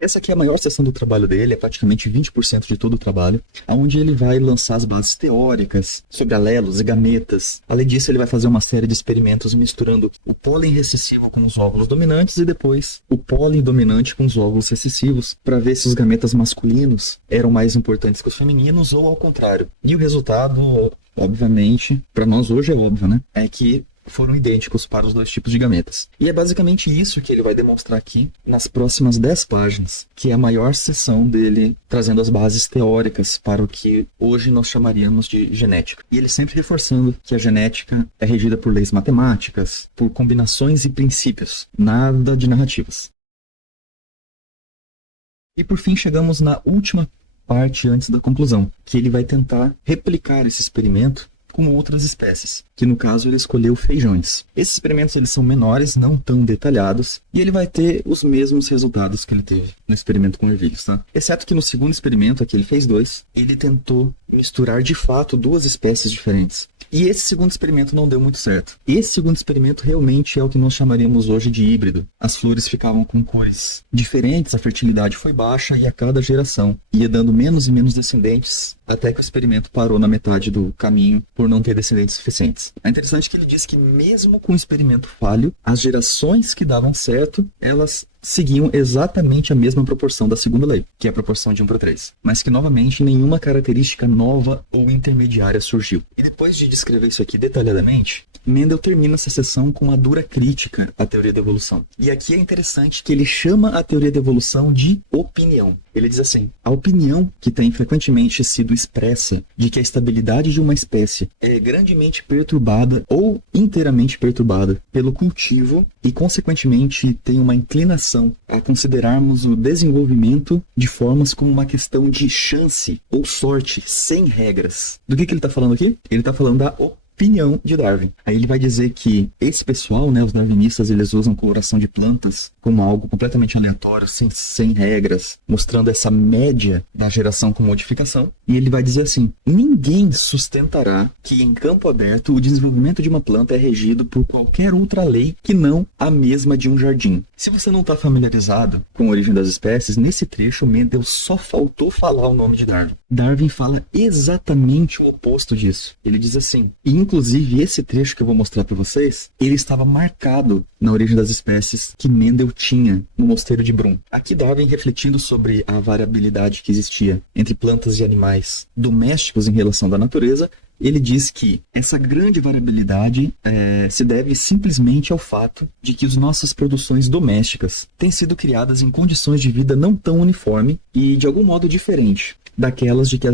Essa aqui é a maior seção do trabalho dele, é praticamente 20% de todo o trabalho, onde ele vai lançar as bases teóricas sobre alelos e gametas. Além disso, ele vai fazer uma série de experimentos misturando o pólen recessivo com os óvulos dominantes e depois o pólen dominante com os óvulos recessivos, para ver se os gametas masculinos eram mais importantes que os femininos ou ao contrário. E o resultado, obviamente, para nós hoje é óbvio, né? É que foram idênticos para os dois tipos de gametas. E é basicamente isso que ele vai demonstrar aqui nas próximas 10 páginas, que é a maior seção dele, trazendo as bases teóricas para o que hoje nós chamaríamos de genética. E ele sempre reforçando que a genética é regida por leis matemáticas, por combinações e princípios, nada de narrativas. E por fim chegamos na última parte antes da conclusão, que ele vai tentar replicar esse experimento com outras espécies, que no caso ele escolheu feijões. Esses experimentos eles são menores, não tão detalhados, e ele vai ter os mesmos resultados que ele teve no experimento com ervilhas, tá? Exceto que no segundo experimento, aqui ele fez 2, ele tentou misturar de fato 2 espécies diferentes. E esse segundo experimento não deu muito certo. Esse segundo experimento realmente é o que nós chamaríamos hoje de híbrido. As flores ficavam com cores diferentes, a fertilidade foi baixa e a cada geração ia dando menos e menos descendentes, até que o experimento parou na metade do caminho por não ter descendentes suficientes. É interessante que ele diz que mesmo com o experimento falho, as gerações que davam certo, elas seguiam exatamente a mesma proporção da segunda lei, que é a proporção de 1:3. Mas que, novamente, nenhuma característica nova ou intermediária surgiu. E depois de descrever isso aqui detalhadamente, Mendel termina essa sessão com uma dura crítica à teoria da evolução. E aqui é interessante que ele chama a teoria da evolução de opinião. Ele diz assim: a opinião que tem frequentemente sido expressa de que a estabilidade de uma espécie é grandemente perturbada ou inteiramente perturbada pelo cultivo e, consequentemente, tem uma inclinação a considerarmos o desenvolvimento de formas como uma questão de chance ou sorte, sem regras. Do que ele está falando aqui? Ele está falando da opinião de Darwin. Aí ele vai dizer que esse pessoal, né, os darwinistas, eles usam coloração de plantas como algo completamente aleatório, sem regras, mostrando essa média da geração com modificação. E ele vai dizer assim: ninguém sustentará que em campo aberto o desenvolvimento de uma planta é regido por qualquer outra lei que não a mesma de um jardim. Se você não está familiarizado com a origem das espécies, nesse trecho Mendel só faltou falar o nome de Darwin. Darwin fala exatamente o oposto disso. Ele diz assim, e inclusive esse trecho que eu vou mostrar para vocês, ele estava marcado na origem das espécies que Mendel tinha no mosteiro de Brum. Aqui Darwin refletindo sobre a variabilidade que existia entre plantas e animais domésticos em relação à natureza, ele diz que essa grande variabilidade se deve simplesmente ao fato de que as nossas produções domésticas têm sido criadas em condições de vida não tão uniforme e de algum modo diferente daquelas de que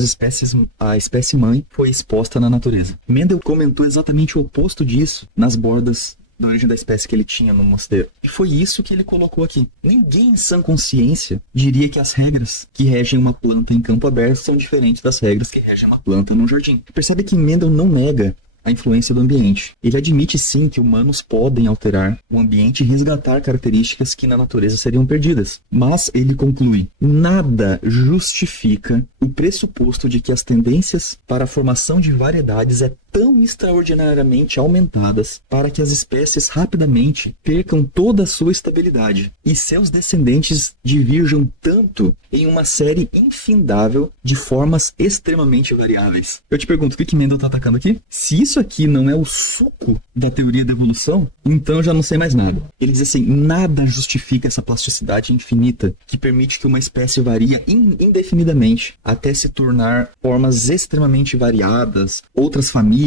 a espécie mãe foi exposta na natureza. Mendel comentou exatamente o oposto disso nas bordas da origem da espécie que ele tinha no mosteiro. E foi isso que ele colocou aqui. Ninguém em sã consciência diria que as regras que regem uma planta em campo aberto são diferentes das regras que regem uma planta num jardim. Percebe que Mendel não nega a influência do ambiente. Ele admite sim que humanos podem alterar o ambiente e resgatar características que na natureza seriam perdidas. Mas ele conclui: nada justifica o pressuposto de que as tendências para a formação de variedades é tão extraordinariamente aumentadas para que as espécies rapidamente percam toda a sua estabilidade e seus descendentes divirjam tanto em uma série infindável de formas extremamente variáveis. Eu te pergunto, o que Mendel está atacando aqui? Se isso aqui não é o suco da teoria da evolução, então eu já não sei mais nada. Ele diz assim: nada justifica essa plasticidade infinita que permite que uma espécie varie indefinidamente até se tornar formas extremamente variadas, outras famílias,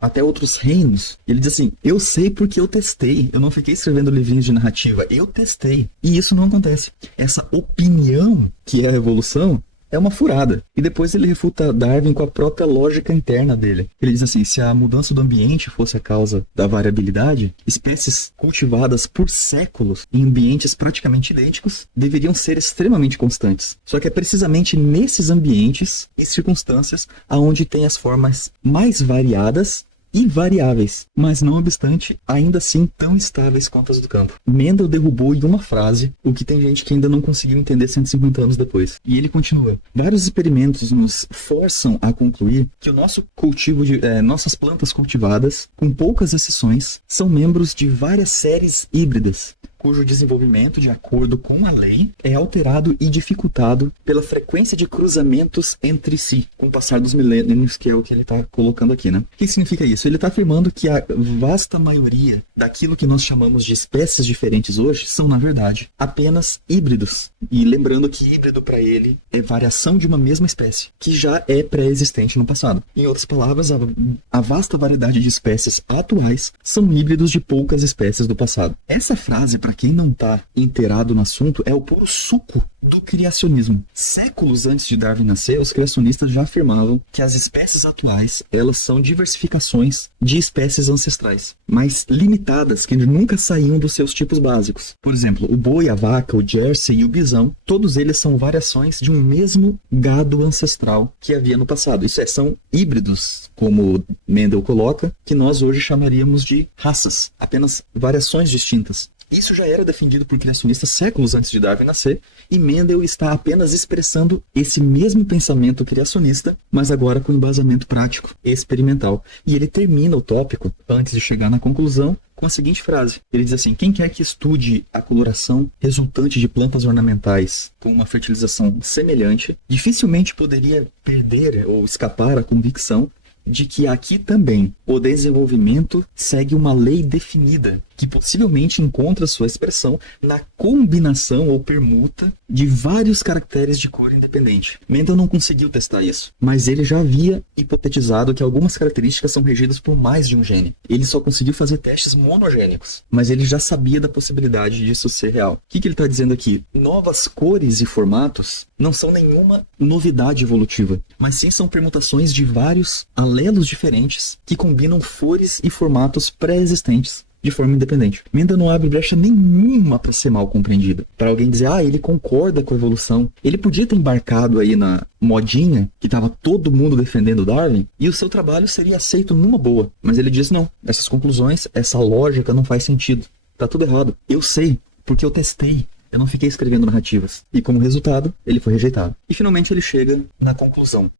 até outros reinos. Ele diz assim: eu sei porque eu testei. Eu não fiquei escrevendo livrinhos de narrativa, eu testei. E isso não acontece. Essa opinião que é a evolução é uma furada. E depois ele refuta Darwin com a própria lógica interna dele. Ele diz assim: se a mudança do ambiente fosse a causa da variabilidade, espécies cultivadas por séculos em ambientes praticamente idênticos deveriam ser extremamente constantes. Só que é precisamente nesses ambientes e circunstâncias aonde tem as formas mais variadas e variáveis, mas não obstante, ainda assim tão estáveis quanto as do campo. Mendel derrubou em uma frase o que tem gente que ainda não conseguiu entender 150 anos depois. E ele continua: vários experimentos nos forçam a concluir que o nosso cultivo nossas plantas cultivadas, com poucas exceções, são membros de várias séries híbridas, cujo desenvolvimento, de acordo com a lei, é alterado e dificultado pela frequência de cruzamentos entre si, com o passar dos milênios, que é o que ele está colocando aqui, né? O que significa isso? Ele está afirmando que a vasta maioria daquilo que nós chamamos de espécies diferentes hoje são, na verdade, apenas híbridos. E lembrando que híbrido para ele é variação de uma mesma espécie, que já é pré-existente no passado. Em outras palavras, a vasta variedade de espécies atuais são híbridos de poucas espécies do passado. Essa frase, para quem não está inteirado no assunto, é o puro suco do criacionismo. Séculos antes de Darwin nascer, os criacionistas já afirmavam que as espécies atuais, elas são diversificações de espécies ancestrais, mas limitadas, que nunca saíam dos seus tipos básicos. Por exemplo, o boi, a vaca, o jersey e o bisão, todos eles são variações de um mesmo gado ancestral que havia no passado. Isso são híbridos, como Mendel coloca, que nós hoje chamaríamos de raças, apenas variações distintas. Isso já era defendido por criacionistas séculos antes de Darwin nascer, e Mendel está apenas expressando esse mesmo pensamento criacionista, mas agora com embasamento prático e experimental. E ele termina o tópico, antes de chegar na conclusão, com a seguinte frase. Ele diz assim: quem quer que estude a coloração resultante de plantas ornamentais com uma fertilização semelhante, dificilmente poderia perder ou escapar à convicção de que aqui também o desenvolvimento segue uma lei definida, que possivelmente encontra sua expressão na combinação ou permuta de vários caracteres de cor independente. Mendel não conseguiu testar isso, mas ele já havia hipotetizado que algumas características são regidas por mais de um gene. Ele só conseguiu fazer testes monogênicos, mas ele já sabia da possibilidade disso ser real. O que ele está dizendo aqui? Novas cores e formatos não são nenhuma novidade evolutiva, mas sim são permutações de vários alelos diferentes que combinam cores e formatos pré-existentes de forma independente. Mendel não abre brecha nenhuma para ser mal compreendida. Para alguém dizer, ele concorda com a evolução. Ele podia ter embarcado aí na modinha, que estava todo mundo defendendo Darwin, e o seu trabalho seria aceito numa boa. Mas ele diz, não, essas conclusões, essa lógica não faz sentido. Tá tudo errado. Eu sei, porque eu testei. Eu não fiquei escrevendo narrativas. E como resultado, ele foi rejeitado. E finalmente ele chega na conclusão.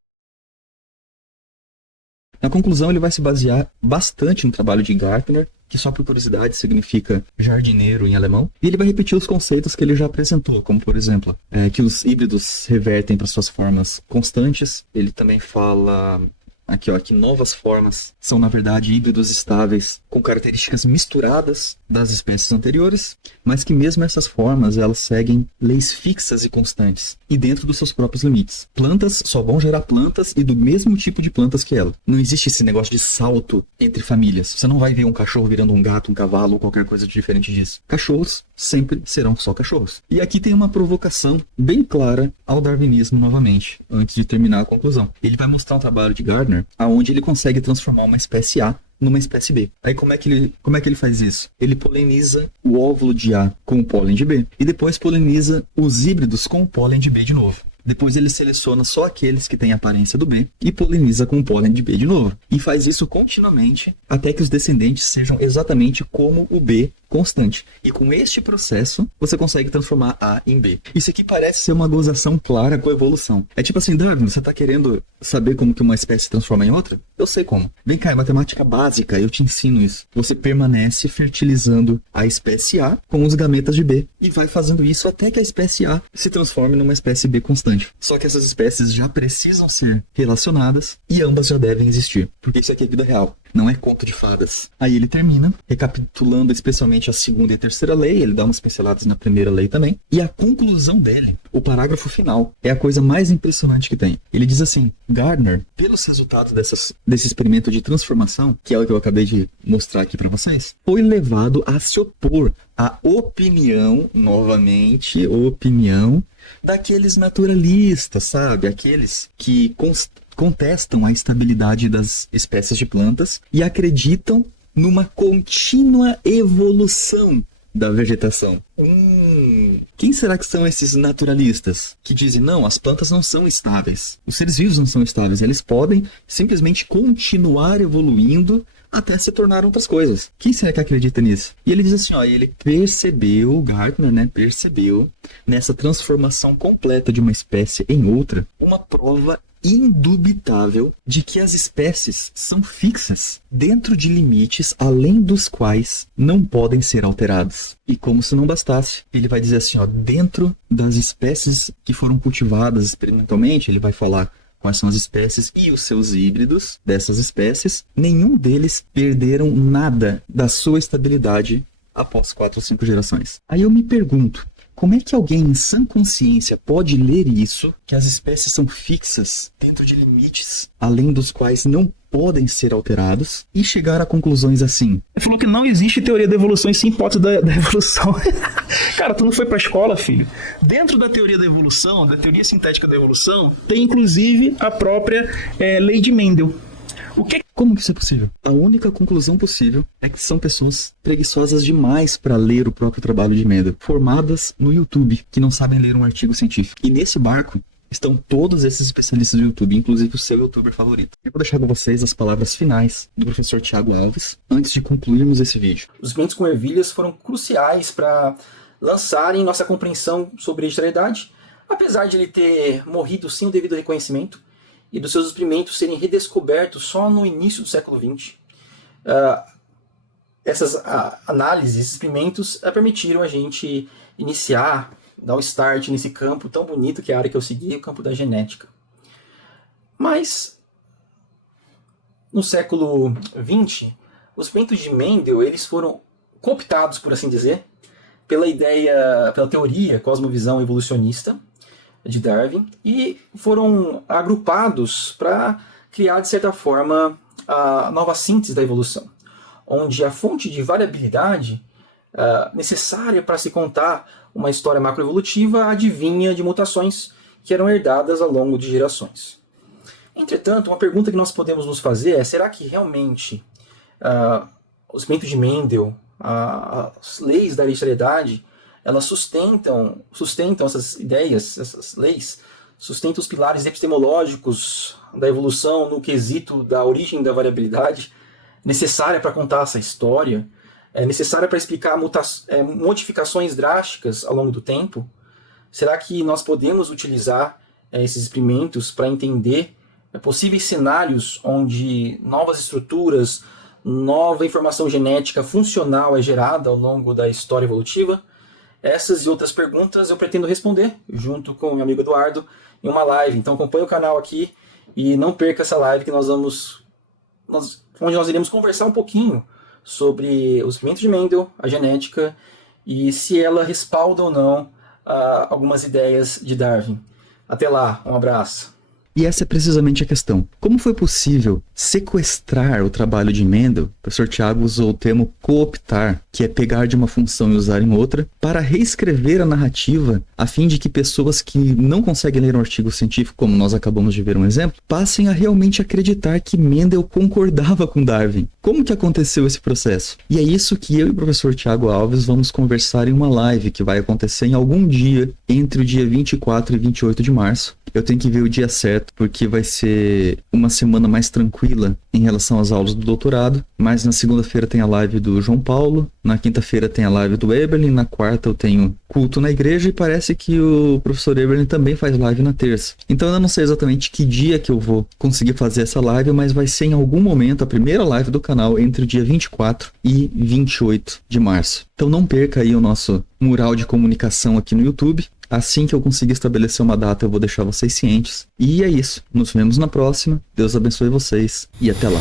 Na conclusão, ele vai se basear bastante no trabalho de Gärtner, que só por curiosidade significa jardineiro em alemão, e ele vai repetir os conceitos que ele já apresentou, como por exemplo, que os híbridos revertem para suas formas constantes. Ele também fala aqui, que novas formas são na verdade híbridos estáveis com características misturadas das espécies anteriores, mas que mesmo essas formas elas seguem leis fixas e constantes e dentro dos seus próprios limites. Plantas só vão gerar plantas e do mesmo tipo de plantas que ela. Não existe esse negócio de salto entre famílias. Você não vai ver um cachorro virando um gato, um cavalo ou qualquer coisa diferente disso. Cachorros sempre serão só cachorros. E aqui tem uma provocação bem clara ao darwinismo novamente, antes de terminar a conclusão. Ele vai mostrar um trabalho de Gardner aonde ele consegue transformar uma espécie A numa espécie B. Aí como é que ele faz isso? Ele poliniza o óvulo de A com o pólen de B e depois poliniza os híbridos com o pólen de B de novo. Depois ele seleciona só aqueles que têm a aparência do B e poliniza com o pólen de B de novo. E faz isso continuamente até que os descendentes sejam exatamente como o B constante. E com este processo, você consegue transformar A em B. Isso aqui parece ser uma gozação clara com a evolução. É tipo assim, Darwin, você está querendo saber como que uma espécie se transforma em outra? Eu sei como. Vem cá, é matemática básica, eu te ensino isso. Você permanece fertilizando a espécie A com os gametas de B. E vai fazendo isso até que a espécie A se transforme numa espécie B constante. Só que essas espécies já precisam ser relacionadas e ambas já devem existir. Porque isso aqui é vida real. Não é conto de fadas. Aí ele termina, recapitulando especialmente a segunda e a terceira lei, ele dá umas pinceladas na primeira lei também, e a conclusão dele, o parágrafo final, é a coisa mais impressionante que tem. Ele diz assim, Gardner, pelos resultados desse experimento de transformação, que é o que eu acabei de mostrar aqui para vocês, foi levado a se opor à opinião, novamente, opinião, daqueles naturalistas, sabe? Aqueles que contestam a estabilidade das espécies de plantas e acreditam numa contínua evolução da vegetação. Quem será que são esses naturalistas que dizem, não, as plantas não são estáveis, os seres vivos não são estáveis, eles podem simplesmente continuar evoluindo até se tornar outras coisas. Quem será que acredita nisso? E ele diz assim, ele percebeu, o Gardner, percebeu nessa transformação completa de uma espécie em outra, uma prova indubitável de que as espécies são fixas dentro de limites além dos quais não podem ser alterados. E como se não bastasse, ele vai dizer assim, dentro das espécies que foram cultivadas experimentalmente, ele vai falar quais são as espécies e os seus híbridos dessas espécies, nenhum deles perderam nada da sua estabilidade após 4 ou 5 gerações. Aí eu me pergunto, como é que alguém em sã consciência pode ler isso, que as espécies são fixas dentro de limites além dos quais não podem ser alterados, e chegar a conclusões assim? Ele falou que não existe teoria da evolução e sim hipótese da evolução. Cara, tu não foi pra escola, filho? Dentro da teoria da evolução, da teoria sintética da evolução, tem inclusive a própria lei de Mendel. Como que isso é possível? A única conclusão possível é que são pessoas preguiçosas demais para ler o próprio trabalho de Mendel, formadas no YouTube, que não sabem ler um artigo científico. E nesse barco estão todos esses especialistas do YouTube, inclusive o seu youtuber favorito. Eu vou deixar com vocês as palavras finais do professor Tiago Alves, antes de concluirmos esse vídeo. Os experimentos com ervilhas foram cruciais para lançarem nossa compreensão sobre a hereditariedade, apesar de ele ter morrido sem o devido reconhecimento, e dos seus experimentos serem redescobertos só no início do século XX. Essas análises, esses experimentos permitiram a gente iniciar, dar o start nesse campo tão bonito que é a área que eu segui, o campo da genética. Mas, no século XX, os experimentos de Mendel eles foram cooptados, por assim dizer, pela teoria cosmovisão evolucionista de Darwin e foram agrupados para criar, de certa forma, a nova síntese da evolução, onde a fonte de variabilidade necessária para se contar uma história macroevolutiva advinha de mutações que eram herdadas ao longo de gerações. Entretanto, uma pergunta que nós podemos nos fazer é: será que realmente o experimento de Mendel, as leis da hereditariedade, elas sustentam essas ideias, essas leis, sustentam os pilares epistemológicos da evolução no quesito da origem da variabilidade necessária para contar essa história, necessária para explicar modificações drásticas ao longo do tempo? Será que nós podemos utilizar esses experimentos para entender possíveis cenários onde novas estruturas, nova informação genética funcional é gerada ao longo da história evolutiva? Essas e outras perguntas eu pretendo responder junto com o meu amigo Eduardo em uma live. Então acompanhe o canal aqui e não perca essa live que onde nós iremos conversar um pouquinho sobre os experimentos de Mendel, a genética e se ela respalda ou não algumas ideias de Darwin. Até lá, um abraço. E essa é precisamente a questão. Como foi possível sequestrar o trabalho de Mendel? O professor Tiago usou o termo cooptar, que é pegar de uma função e usar em outra, para reescrever a narrativa, a fim de que pessoas que não conseguem ler um artigo científico, como nós acabamos de ver um exemplo, passem a realmente acreditar que Mendel concordava com Darwin. Como que aconteceu esse processo? E é isso que eu e o professor Tiago Alves vamos conversar em uma live que vai acontecer em algum dia entre o dia 24 e 28 de março. Eu tenho que ver o dia certo, porque vai ser uma semana mais tranquila em relação às aulas do doutorado, mas na segunda-feira tem a live do João Paulo, na quinta-feira tem a live do Eberlin, na quarta eu tenho culto na igreja e parece que o professor Eberlin também faz live na terça. Então eu não sei exatamente que dia que eu vou conseguir fazer essa live, mas vai ser em algum momento a primeira live do canal entre o dia 24 e 28 de março. Então não perca aí o nosso mural de comunicação aqui no YouTube. Assim que eu conseguir estabelecer uma data, eu vou deixar vocês cientes. E é isso. Nos vemos na próxima. Deus abençoe vocês e até lá.